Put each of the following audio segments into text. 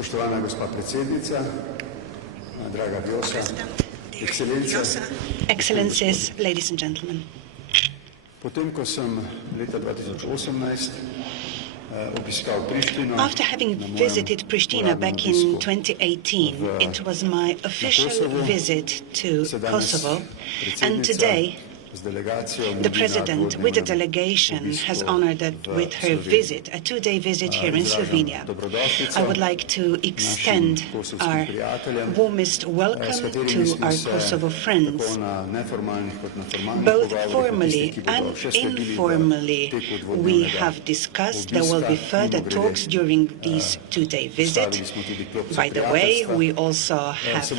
Spoštovana gospa predsednica, draga Vjosa, ekscelencija. Excellencies, ladies and gentlemen. Potem, ko sem leta 2018 obiskal Prištino, After having visited Pristina back in 2018, it was my official visit to Kosovo, and today the President, with the delegation, has honored that with her visit, a two-day visit here in Slovenia. I would like to extend our warmest welcome to our Kosovo friends. Both formally and informally, we have discussed. There will be further talks during this two-day visit. By the way, we also have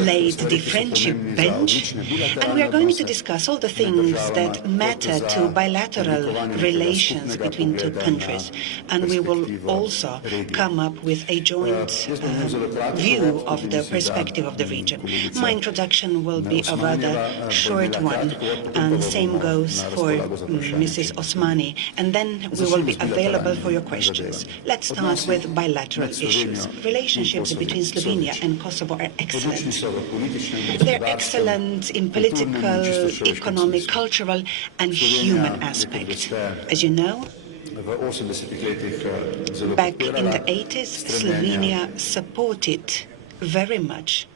laid the friendship bench, and we are going to discuss all the things that matter to bilateral relations between two countries. And we will also come up with a joint view of the perspective of the region. My introduction will be a rather short one, and same goes for Mrs. Osmani. And then we will be available for your questions. Let's start with bilateral issues. Relationships between Slovenia and Kosovo are excellent. They're excellent in political, economic, cultural, and human aspects. As you know, back in the 80s, Slovenia supported very much.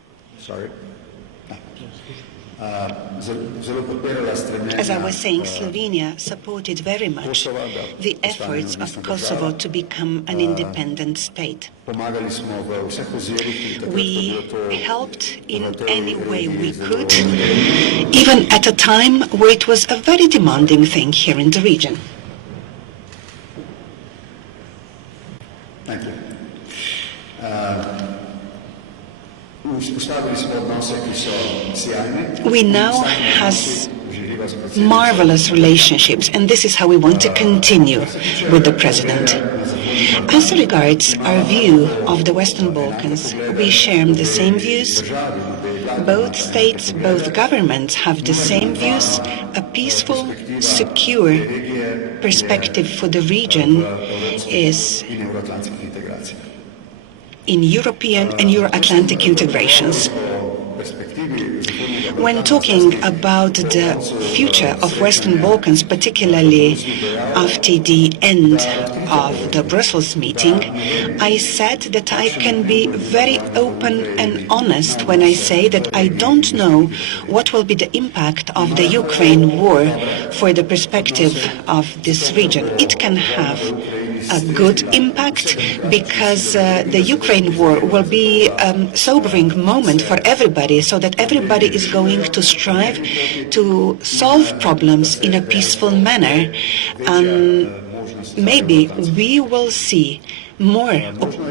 As I was saying, Slovenia supported very much the efforts of Kosovo to become an independent state. We helped in any way we could, even at a time where it was a very demanding thing here in the region. Thank you. We now have marvelous relationships, and this is how we want to continue with the President. As regards our view of the Western Balkans, we share the same views. Both states, both governments have the same views. A peaceful, secure perspective for the region is in European and Euro-Atlantic integrations. When talking about the future of Western Balkans, particularly after the end of the Brussels meeting, I said that I can be very open and honest when I say that I don't know what will be the impact of the Ukraine war for the perspective of this region. It can have a good impact because the Ukraine war will be a sobering moment for everybody, so that everybody is going to strive to solve problems in a peaceful manner. And maybe we will see more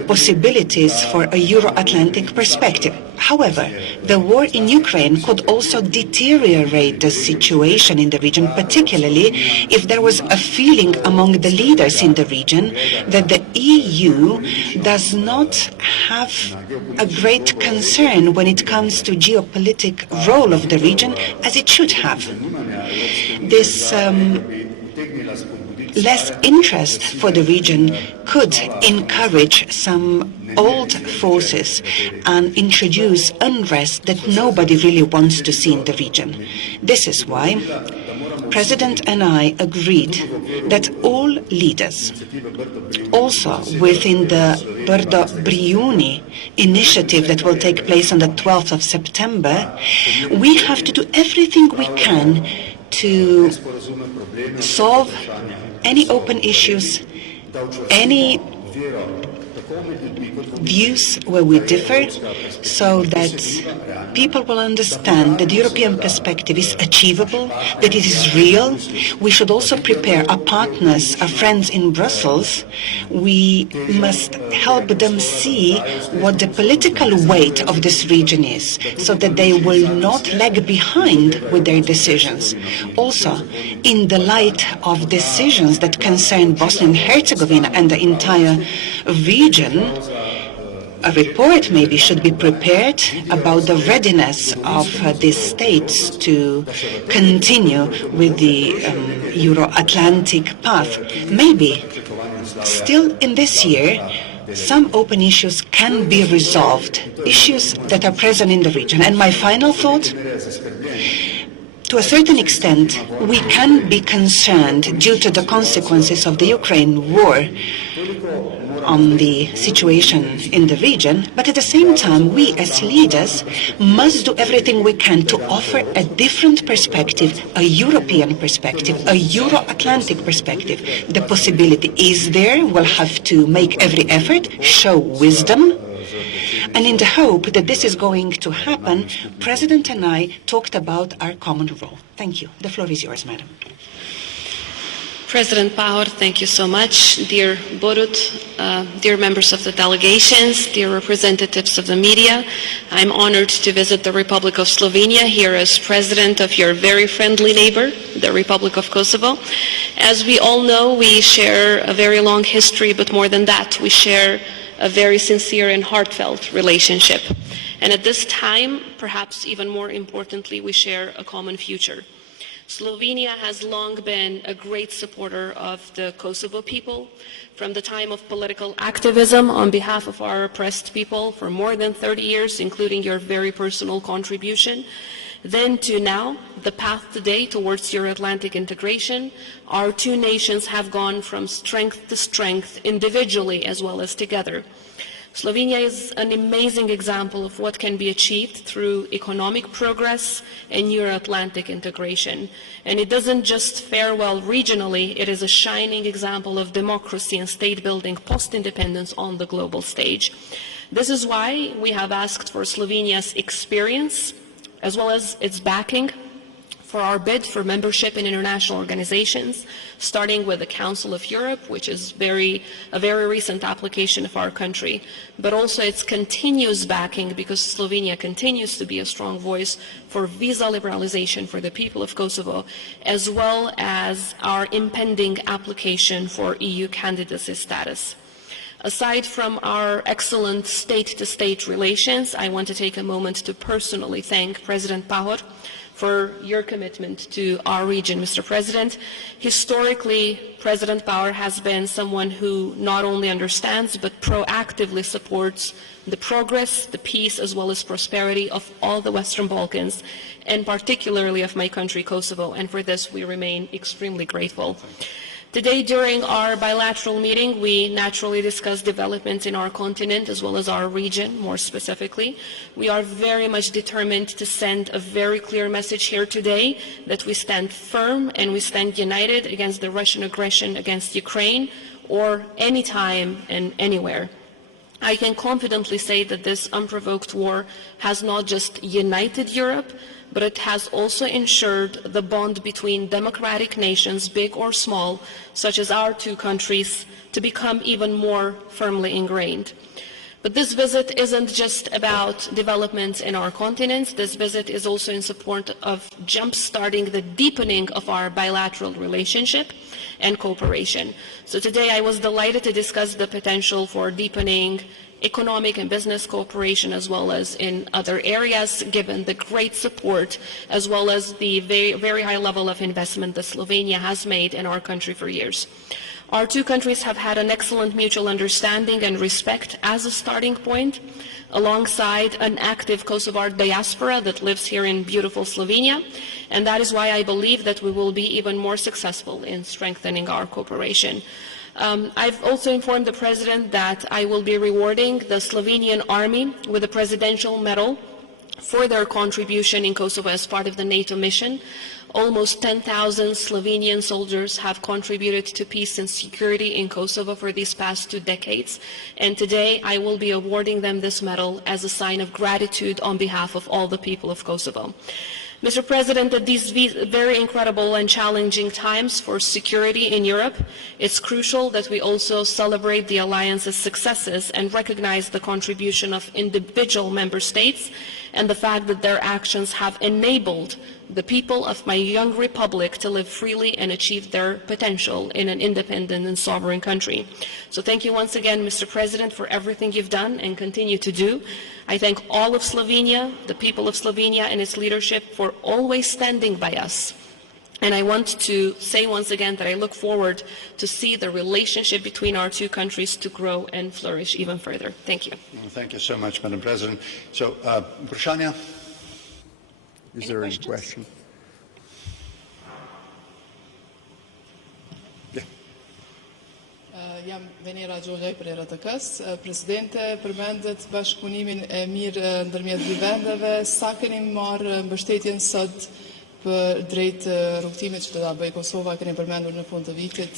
possibilities for a Euro-Atlantic perspective. However, the war in Ukraine could also deteriorate the situation in the region, particularly if there was a feeling among the leaders in the region that the EU does not have a great concern when it comes to geopolitical role of the region as it should have. This less interest for the region could encourage some old forces and introduce unrest that nobody really wants to see in the region. This is why President and I agreed that all leaders, also within the Brdo Briuni initiative that will take place on the 12th of September, we have to do everything we can to solve any open issues, any views where we differ, so that people will understand that the European perspective is achievable, that it is real. We should also prepare our partners, our friends in Brussels. We must help them see what the political weight of this region is, so that they will not lag behind with their decisions. Also, in the light of decisions that concern Bosnia and Herzegovina and the entire region, a report maybe should be prepared about the readiness of these states to continue with the Euro-Atlantic path. Maybe still in this year some open issues can be resolved, issues that are present in the region. And my final thought, to a certain extent, we can be concerned due to the consequences of the Ukraine war on the situation in the region, but at the same time, we as leaders must do everything we can to offer a different perspective, a European perspective, a Euro-Atlantic perspective. The possibility is there. We'll have to make every effort, show wisdom, and in the hope that this is going to happen, President and I talked about our common role. Thank you. The floor is yours, Madam. President Pahor, thank you so much. Dear Borut, dear members of the delegations, dear representatives of the media, I'm honored to visit the Republic of Slovenia here as president of your very friendly neighbor, the Republic of Kosovo. As we all know, we share a very long history, but more than that, we share a very sincere and heartfelt relationship. And at this time, perhaps even more importantly, we share a common future. Slovenia has long been a great supporter of the Kosovo people. From the time of political activism on behalf of our oppressed people for more than 30 years, including your very personal contribution, then to now, the path today towards Euro-Atlantic integration, our two nations have gone from strength to strength, individually as well as together. Slovenia is an amazing example of what can be achieved through economic progress and Euro-Atlantic integration. And it doesn't just fare well regionally, it is a shining example of democracy and state building post-independence on the global stage. This is why we have asked for Slovenia's experience as well as its backing for our bid for membership in international organizations, starting with the Council of Europe, which is a very recent application of our country, but also its continuous backing because Slovenia continues to be a strong voice for visa liberalization for the people of Kosovo, as well as our impending application for EU candidacy status. Aside from our excellent state-to-state relations, I want to take a moment to personally thank President Pahor for your commitment to our region, Mr. President. Historically, President Pahor has been someone who not only understands but proactively supports the progress, the peace, as well as prosperity of all the Western Balkans, and particularly of my country, Kosovo, and for this we remain extremely grateful. Today, during our bilateral meeting, we naturally discussed developments in our continent as well as our region, more specifically. We are very much determined to send a very clear message here today that we stand firm and we stand united against the Russian aggression against Ukraine or any time and anywhere. I can confidently say that this unprovoked war has not just united Europe, but it has also ensured the bond between democratic nations, big or small, such as our two countries, to become even more firmly ingrained. But this visit isn't just about developments in our continent. This visit is also in support of jump-starting the deepening of our bilateral relationship and cooperation. So today I was delighted to discuss the potential for deepening economic and business cooperation as well as in other areas, given the great support as well as the very high level of investment that Slovenia has made in our country for years. Our two countries have had an excellent mutual understanding and respect as a starting point, alongside an active Kosovar diaspora that lives here in beautiful Slovenia, and that is why I believe that we will be even more successful in strengthening our cooperation. I've also informed the President that I will be rewarding the Slovenian Army with a Presidential Medal for their contribution in Kosovo as part of the NATO mission. Almost 10,000 Slovenian soldiers have contributed to peace and security in Kosovo for these past 2 decades, and today I will be awarding them this medal as a sign of gratitude on behalf of all the people of Kosovo. Mr. President, at these very incredible and challenging times for security in Europe, it's crucial that we also celebrate the alliance's successes and recognize the contribution of individual member states and the fact that their actions have enabled the people of my young republic to live freely and achieve their potential in an independent and sovereign country. So thank you once again, Mr. President, for everything you've done and continue to do. I thank all of Slovenia, the people of Slovenia and its leadership for always standing by us And I want to say once again that I look forward to see the relationship between our two countries to grow and flourish even further. Thank you. Well, thank you so much, Madam President. So, vprašanja? Is there any question? Jam Venera Gjogjaj për RTK-s. Presidente, përmendet bashkëpunimin e mirë ndërmjet dy vendeve. Sa keni marrë mbështetjen sot për drejt rrugtimit që do ta bëjë Kosova, keni përmendur në fund të vitit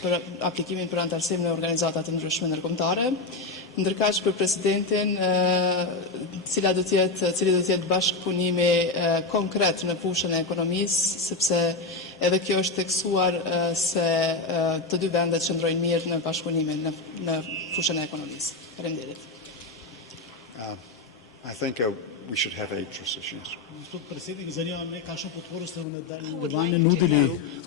për aplikimin për antarësim në organizata të ndryshme ndërkombëtare. Ndërkaq për presidentin, cili do të jetë bashkëpunimi konkret në fushën e ekonomisë, sepse edhe kjo është theksuar se të dy vendet qëndrojnë mirë në bashkëpunimin në fushën e ekonomisë. Faleminderit. I think we should have a transition. Gospod predsednik, zanima me, kakšno podporo ste v nadaljevanju nudili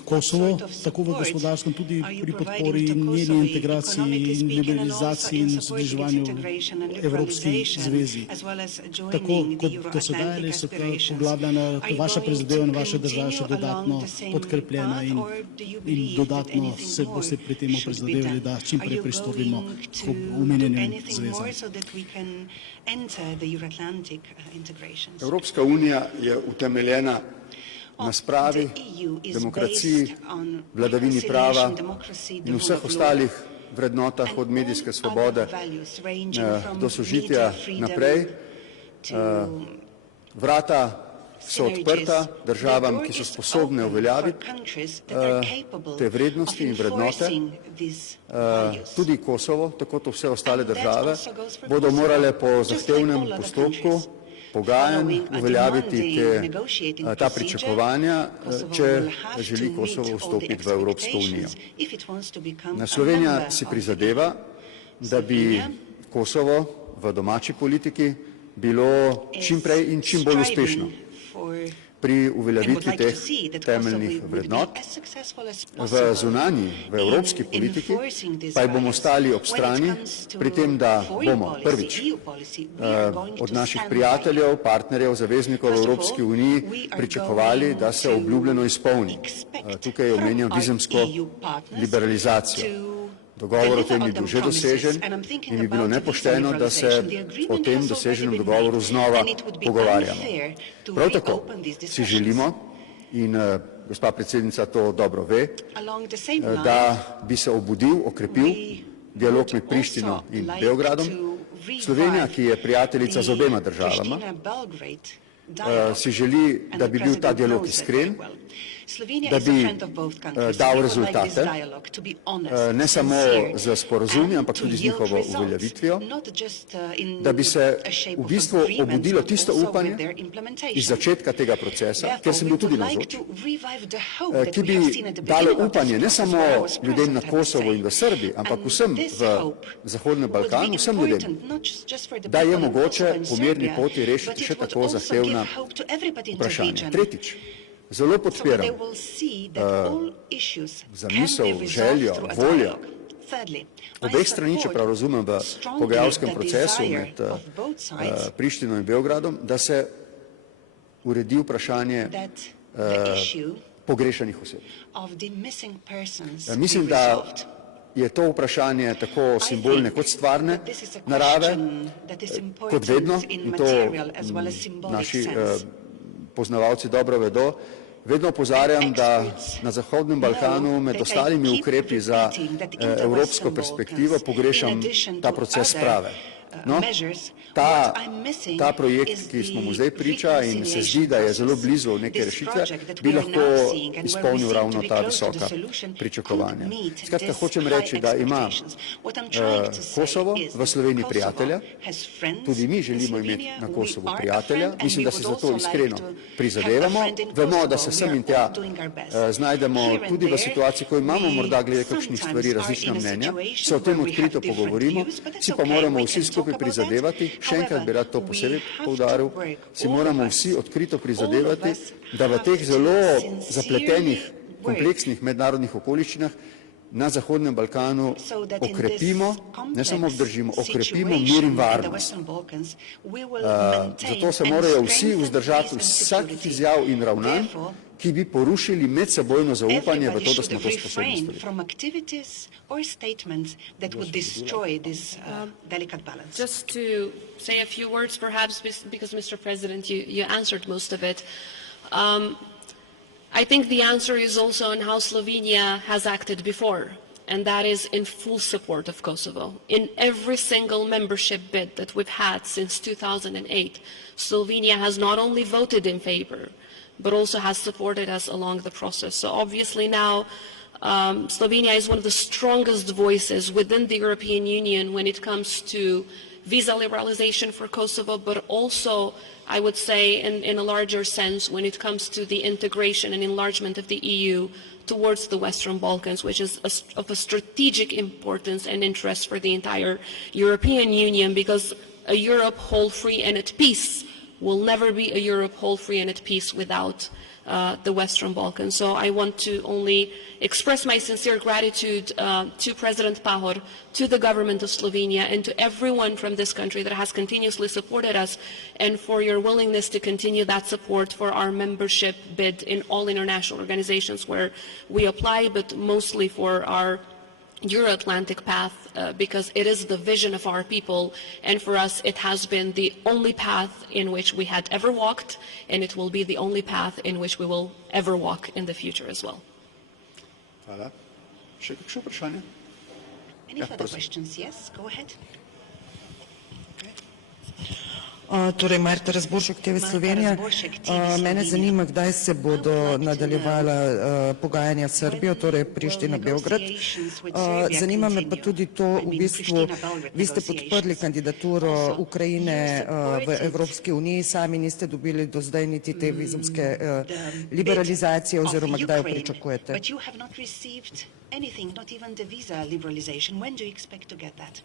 Kosovo, tako v gospodarskem, tudi pri podpori njeni integraciji in liberalizaciji in zbliževanju Evropski zvezi. Tako kot do sedaj, ali so ta poglabljena vaša prizadevanja, vaše države še dodatno podkrepljena in dodatno se boste pri tem prizadevali, da čim prej pristopimo k omenjenim zvezam? Evropska unija je utemeljena na spravi, demokraciji, vladavini prava in vseh ostalih vrednotah od medijske svobode do sožitja naprej. Vrata so odprta državam, ki so sposobne uveljaviti te vrednosti in vrednote. Tudi Kosovo, tako kot vse ostale države, bodo morale po zahtevnem postopku pogajanj uveljaviti ta pričakovanja, če želi Kosovo vstopiti v Evropsko unijo. Slovenija si prizadeva, da bi Kosovo v domači politiki bilo čim prej in čim bolj uspešno pri uveljavitvi teh temeljnih vrednot. V zunanji, v evropski politiki pa bomo stali ob strani pri tem, da bomo prvič od naših prijateljev, partnerjev, zaveznikov v Evropski uniji pričakovali, da se obljubljeno izpolni. Tukaj omenjam vizumsko liberalizacijo. Dogovor o tem je bil že dosežen in bi bilo nepošteno, da se o tem doseženem dogovoru znova pogovarjamo. Prav tako si želimo, in gospa predsednica to dobro ve, da bi se obudil, okrepil dialog med Prištino in Beogradom. Slovenija, ki je prijateljica z obema državama, si želi, da bi bil ta dialog iskren, da bi dal rezultate, ne samo z sporazumi, ampak tudi z njihovo uveljavitvijo, da bi se v bistvu obudilo tisto upanje iz začetka tega procesa, ker sem bil tudi navzoč, ki bi dalo upanje ne samo ljudem na Kosovo in v Srbiji, ampak vsem v Zahodnem Balkanu, vsem ljudem, da je mogoče po mirni poti rešiti še tako zahtevna vprašanja. Tretjič, zelo podpiram zamisel, željo, voljo obeh strani, čeprav razumem v pogajalskem procesu med Prištino in Beogradom, da se uredi vprašanje pogrešanih oseb. Mislim, da je to vprašanje tako simbolne kot stvarne narave, kot vedno, in to naši poznavalci dobro vedo. Vedno opozarjam, da na Zahodnem Balkanu med ostalimi ukrepi za evropsko perspektivo pogrešam ta proces sprave. No, ta projekt, ki smo mu zdaj priča in se zdi, da je zelo blizu neke rešitve, bi lahko izpolnil ravno ta visoka pričakovanja. Skratka, hočem reči, da ima Kosovo v Sloveniji prijatelja, tudi mi želimo imeti na Kosovu prijatelja, mislim, da se za to iskreno prizadevamo, vemo, da se sem in tja znajdemo tudi v situaciji, ko imamo morda glede kakšnih stvari različna mnenja, se o tem odkrito pogovorimo, si pa moramo vsi skupaj prizadevati, še enkrat bi rad to posebej poudaril, si moramo vsi odkrito prizadevati, da v teh zelo zapletenih, kompleksnih mednarodnih okoliščinah na Zahodnem Balkanu so that in okrepimo, this ne samo complex obdržimo, okrepimo mir situation in in the varnost. Western Balkans, we will maintain Zato se and morajo vsi strengthen vzdržati peace and vsakih security. izjav in ravnanj, Therefore, ki bi porušili medsebojno zaupanje v everybody to, da should smo to sposobni refrain storiti. from activities or statements that would destroy this delicate balance. Just to say a few words, perhaps, because, Mr. President, you answered most of it. I think the answer is also on how Slovenia has acted before, and that is in full support of Kosovo. In every single membership bid that we've had since 2008, Slovenia has not only voted in favor, but also has supported us along the process. So obviously now, Slovenia is one of the strongest voices within the European Union when it comes to visa liberalization for Kosovo, but also, I would say, in a larger sense, when it comes to the integration and enlargement of the EU towards the Western Balkans, which is of a strategic importance and interest for the entire European Union, because a Europe whole, free, and at peace will never be a Europe whole, free, and at peace without the Western Balkans. So I want to only express my sincere gratitude to President Pahor, to the government of Slovenia, and to everyone from this country that has continuously supported us, and for your willingness to continue that support for our membership bid in all international organizations where we apply, but mostly for our Euro-Atlantic path, because it is the vision of our people, and for us it has been the only path in which we had ever walked, and it will be the only path in which we will ever walk in the future as well. Hvala. Še kakšno vprašanje? Any further questions? Yes, go ahead. Torej, Marta Razboršek, TV Slovenija. Mene zanima, kdaj se bodo nadaljevala pogajanja s Srbijo, torej Priština, Beograd. Zanima me pa tudi to, v bistvu, vi ste podprli kandidaturo Ukrajine v Evropski uniji, sami niste dobili do zdaj niti te vizumske liberalizacije, oziroma kdaj jo pričakujete? But you have not received anything, not even the visa liberalization. When do you expect to get that?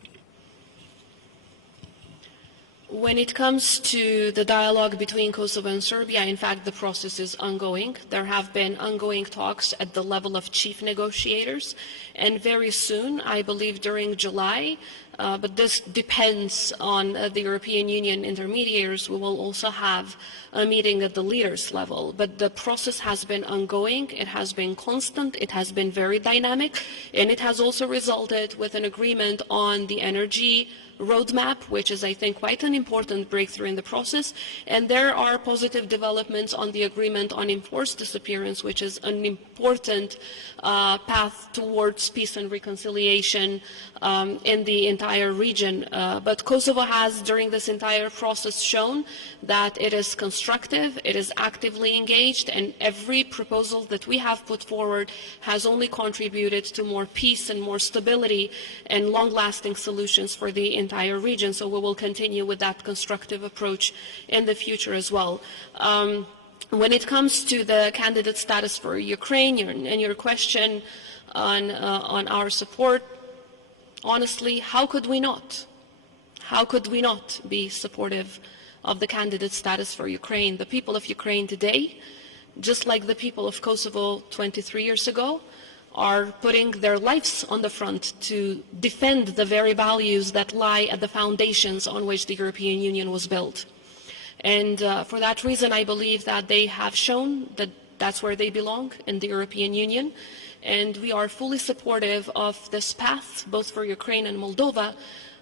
When it comes to the dialogue between Kosovo and Serbia, in fact, the process is ongoing. There have been ongoing talks at the level of chief negotiators, and very soon, I believe during July, but this depends on the European Union intermediaries, we will also have a meeting at the leaders level. But the process has been ongoing, it has been constant, it has been very dynamic, and it has also resulted with an agreement on the energy roadmap, which is, I think, quite an important breakthrough in the process. And there are positive developments on the agreement on enforced disappearance, which is an important path towards peace and reconciliation in the entire region. But Kosovo has, during this entire process, shown that it is constructive, it is actively engaged, and every proposal that we have put forward has only contributed to more peace and more stability and long-lasting solutions for the entire region. So we will continue with that constructive approach in the future as well. When it comes to the candidate status for Ukraine and your question on our support, honestly, how could we not? How could we not be supportive of the candidate status for Ukraine? The people of Ukraine today, just like the people of Kosovo 23 years ago, are putting their lives on the front to defend the very values that lie at the foundations on which the European Union was built. And for that reason, I believe that they have shown that that's where they belong, in the European Union. And we are fully supportive of this path, both for Ukraine and Moldova.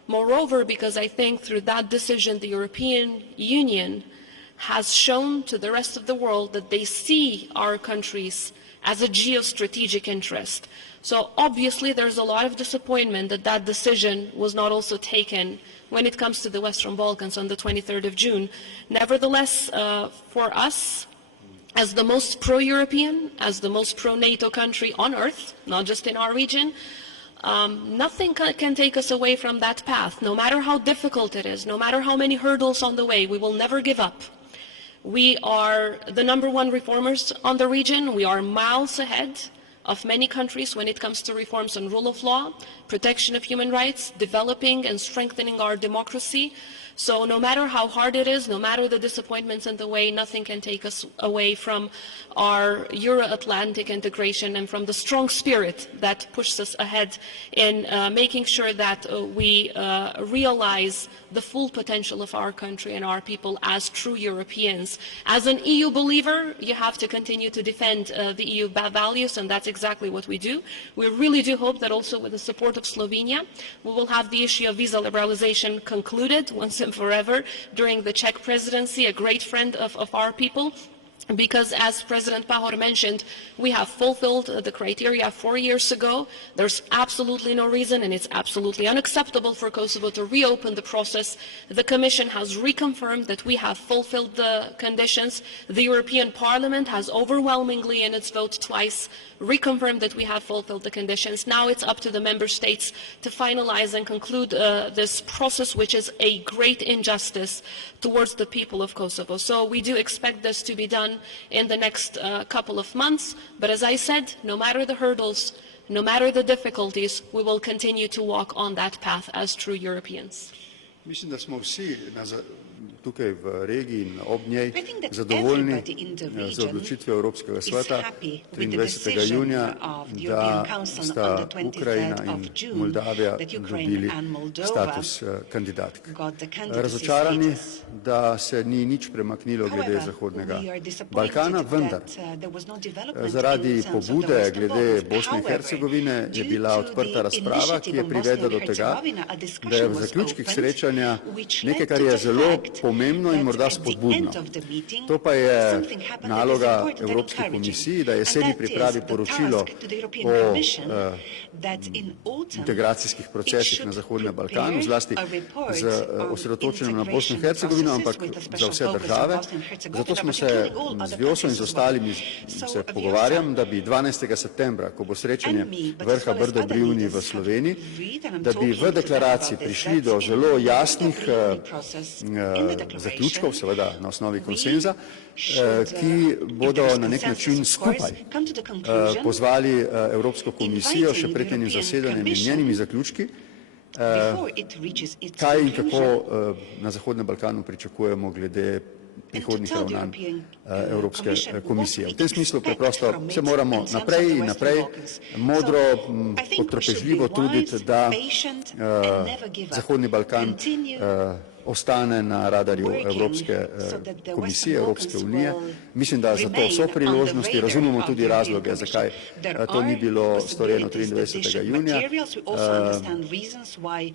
Moreover, because I think through that decision, the European Union has shown to the rest of the world that they see our countries as a geostrategic interest. So obviously there's a lot of disappointment that that decision was not also taken when it comes to the Western Balkans on the 23rd of June. Nevertheless, for us, as the most pro-European, as the most pro-NATO country on earth, not just in our region, nothing can take us away from that path. No matter how difficult it is, no matter how many hurdles on the way, we will never give up. We are the #1 reformers on the region. We are miles ahead of many countries when it comes to reforms on rule of law, protection of human rights, developing and strengthening our democracy. So no matter how hard it is, no matter the disappointments in the way, nothing can take us away from our Euro-Atlantic integration and from the strong spirit that pushes us ahead in making sure that we realize the full potential of our country and our people as true Europeans. As an EU believer, you have to continue to defend the EU values, and that's exactly what we do. We really do hope that also with the support of Slovenia, we will have the issue of visa liberalization concluded once and forever during the Czech presidency, a great friend of our people. Because, as President Pahor mentioned, we have fulfilled the criteria 4 years ago. There's absolutely no reason, and it's absolutely unacceptable for Kosovo to reopen the process. The Commission has reconfirmed that we have fulfilled the conditions. The European Parliament has overwhelmingly, in its vote twice, reconfirmed that we have fulfilled the conditions. Now it's up to the Member States to finalize and conclude this process, which is a great injustice towards the people of Kosovo. So we do expect this to be done in the next couple of months. But as I said, no matter the hurdles, no matter the difficulties, we will continue to walk on that path as true Europeans. Mislim, da smo vsi tukaj v regiji in ob njej zadovoljni z odločitvijo Evropskega sveta 23. junija, da sta Ukrajina in Moldavija dobili status kandidatk. Razočarani, da se ni nič premaknilo glede Zahodnega Balkana, vendar zaradi pobude glede Bosne in Hercegovine je bila odprta razprava, ki je privedla do tega, da je v zaključkih srečanja nekaj, kar je zelo pomembno in morda spodbudno. To pa je naloga Evropske komisiji, da jeseni pripravi poročilo o integracijskih procesih na Zahodnem Balkanu, zlasti z osredotočenjem na Bosno in Hercegovino, ampak za vse države. Zato smo se z Vjoso in z ostalimi se pogovarjam, da bi 12. septembra, ko bo srečanje vrha Brdo-Briuni v Sloveniji, da bi v deklaraciji prišli do zelo jasnih zaključkov, seveda na osnovi konsenza, ki bodo na nek način skupaj pozvali Evropsko komisijo še pred njenim zasedanjem in njenimi zaključki, kaj in kako na Zahodnem Balkanu pričakujemo glede prihodnjih ravnanj Evropske komisije. V tem smislu preprosto se moramo naprej in naprej modro, potrpežljivo truditi, da Zahodni Balkan ostane na radarju Evropske komisije, Evropske unije. Mislim, da za to so priložnosti, razumemo tudi razloge, zakaj to ni bilo storjeno 23. junija.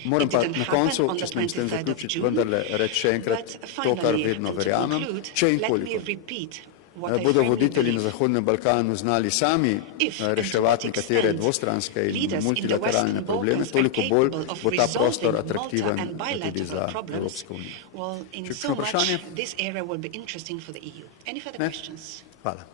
Moram pa na koncu, če smem s tem zaključiti, vendarle reči še enkrat to, kar vedno verjamem, če in koliko bodo voditelji na Zahodnem Balkanu znali sami reševati nekatere dvostranske in multilateralne probleme, toliko bolj bo ta prostor atraktiven tudi za Evropsko unijo. Če kakšno vprašanje? Ne? Hvala.